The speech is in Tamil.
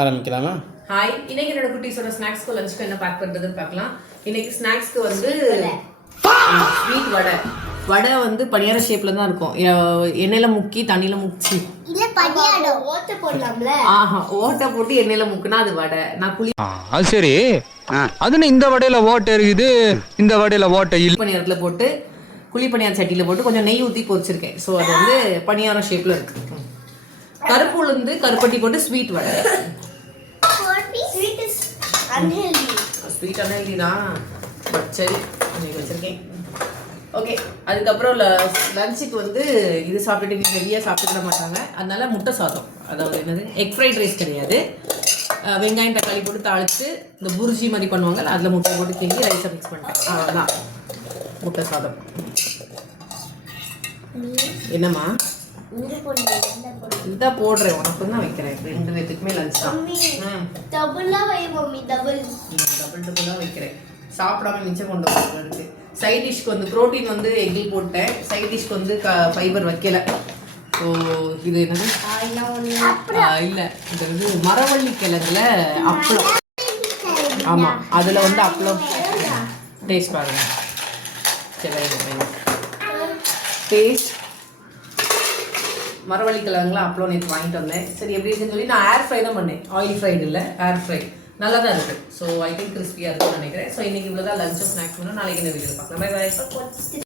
ஆரம்பிக்கலாமா? ஹாய், இன்னைக்கு என்னோட குட்டீஸோட ஸ்நாக்ஸ்க்கு லஞ்சுக்கு என்ன பேக் பண்ணுறதுன்னு பார்க்கலாம். இன்னைக்கு ஸ்நாக்ஸ்க்கு வந்து ஸ்வீட் வடை வந்து பனியார ஷேப்பில் தான் இருக்கும். எண்ணெயில் முக்கி தண்ணியில் முக்கிச்சு ஓட்டை போடலாம்ல. ஓட்டை போட்டு எண்ணெயில் முக்குனா அது வடை. நான் அது சரி, அதுன்னு இந்த வடையில ஓட்டை இருக்குது, இந்த வடையில ஓட்டை இல்லை. பனியாரத்தில் போட்டு குழி பனியார சட்டியில் போட்டு கொஞ்சம் நெய் ஊற்றி பொரிச்சிருக்கேன். ஸோ அது வந்து பனியாரம் ஷேப்பில் இருக்கு. கருப்பு உளுந்து கருப்பட்டி போட்டு ஸ்வீட் வடை. ஸ்வீட் அன்ஹெல்தி தான், பட் சரி இன்னைக்கு வச்சிருக்கேன். ஓகே, அதுக்கப்புறம் லஞ்சுக்கு வந்து இது சாப்பிட்டுட்டு நீங்கள் ஹெவியாக சாப்பிட்டுக்கிட மாட்டாங்க. அதனால முட்டை சாதம், அதாவது என்னது எக் ஃப்ரைட் ரைஸ் கிடையாது. வெங்காயம் தக்காளி போட்டு தாளித்து இந்த புர்ஜி மாதிரி பண்ணுவாங்க, அதில் முட்டை போட்டு கிண்டி ரைஸை மிக்ஸ் பண்ணிட்டேன். அவ்வளோதான் முட்டை சாதம். என்னம்மா இதுதான் போடுறேன், உனக்கு தான் வைக்கிறேன். 2 பேத்துக்குமே லஞ்ச் தான். டபுளாக வைக்கிறேன். சாப்பிடாம மிச்சம் கொண்டு போகிறதுக்கு. சைட் டிஷ்க்கு வந்து ப்ரோட்டீன் வந்து எக்கில் போட்டேன். சைட் டிஷ்க்கு வந்து ஃபைபர் வைக்கல. ஸோ இது என்னது இல்லை, இது வந்து மரவள்ளி கிழங்குல அப்பளம். ஆமாம், அதில் வந்து அப்பளம் டேஸ்ட் பாருங்க. சரி, டேஸ்ட் மரவள்ளி கிழங்குல அப்பளம் நேற்று வாங்கிட்டு வந்தேன். சரி எப்படி இருக்குன்னு சொல்லி நான் ஏர் ஃப்ரை தான் பண்ணேன். ஆயில் ஃப்ரைடு இல்லை, ஏர் ஃப்ரை. நல்லா தான் இருக்குது. ஸோ ஐ திங்க் கிறிஸ்பியாக இருக்கும்னு நினைக்கிறேன். ஸோ இன்றைக்கி இவ்வளோ தான் லஞ்சும் ஸ்நாக்ஸ் பண்ணணும். நாளைக்கு இந்த வீடியோ பார்க்கலாம். பை.